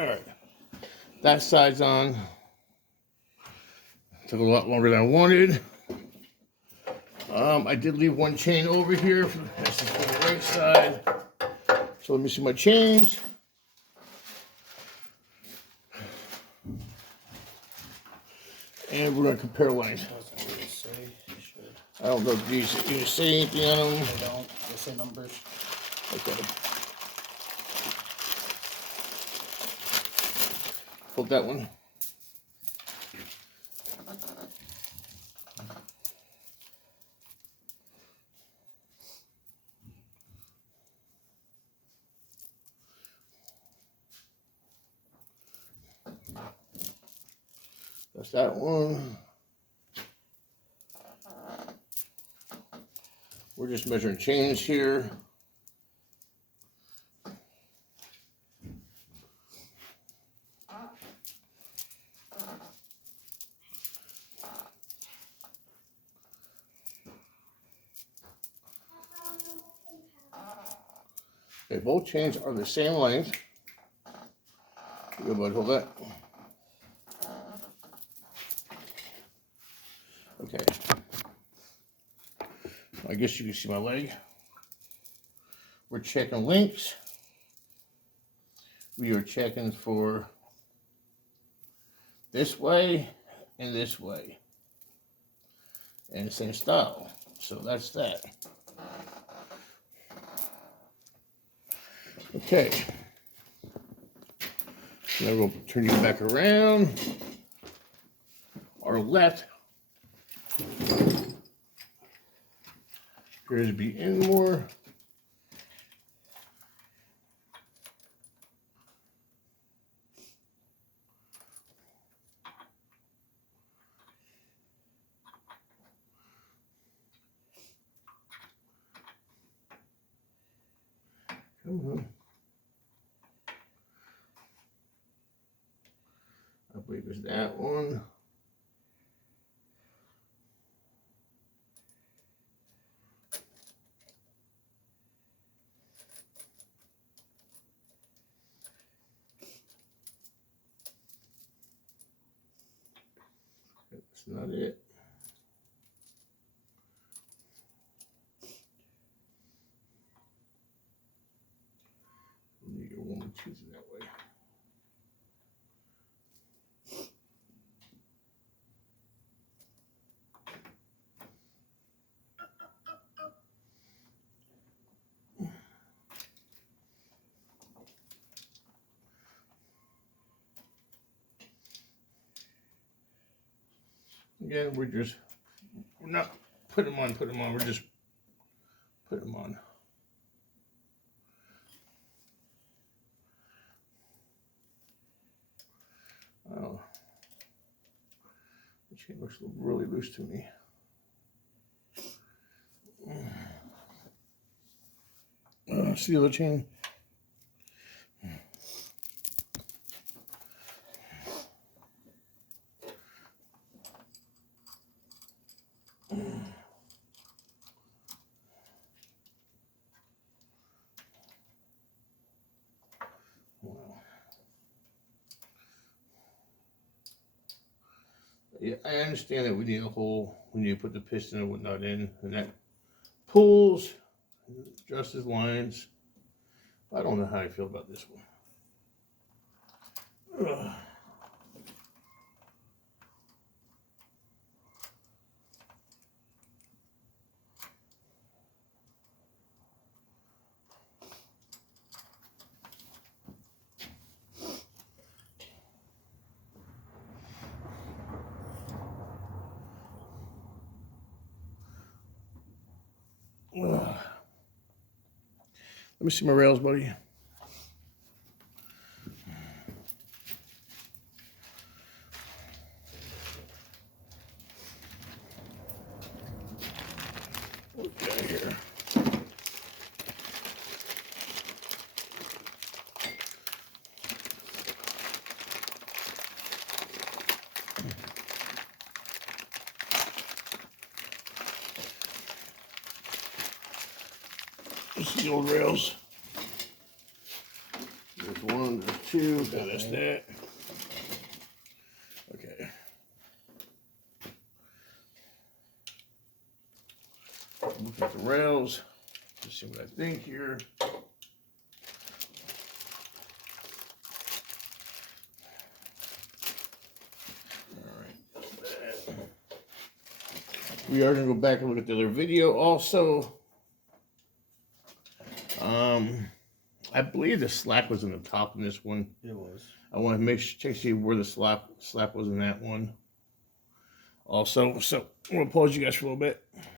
Alright. That side's on. Took a lot longer than I wanted. I did leave one chain over here. This is for the right side. So let me see my chains. And we're going to compare lengths. I don't know. Do you say anything on them? I don't. They say numbers. Okay. Hold that one. That's that one. We're just measuring chains here. Okay, both chains are the same length. Good, bud, hold that. Okay. I guess you can see my leg. We're checking links. We are checking for this way and this way. And the same style. So that's that. Okay. Now we'll turn you back around. Our left appears to be in more. Come on. I believe it's that one. That's not it. You get one tooth that way. Again, we're not putting them on, we're just putting them on. Oh, the chain looks really loose to me. See the other chain? Yeah, I understand that we need a hole when you put the piston and whatnot in, and that pulls, adjusts his lines. I don't know how I feel about this one. Ugh. Let me see my rails, buddy. What we got here? This is the old rails. There's one, there's too. Got this, that. Okay. Look at the rails. Let's see what I think here. We are going to go back and look at the other video also. I believe the slap was in the top in this one. It was. I want to check see where the slap was in that one. Also, so I'm going to pause you guys for a little bit.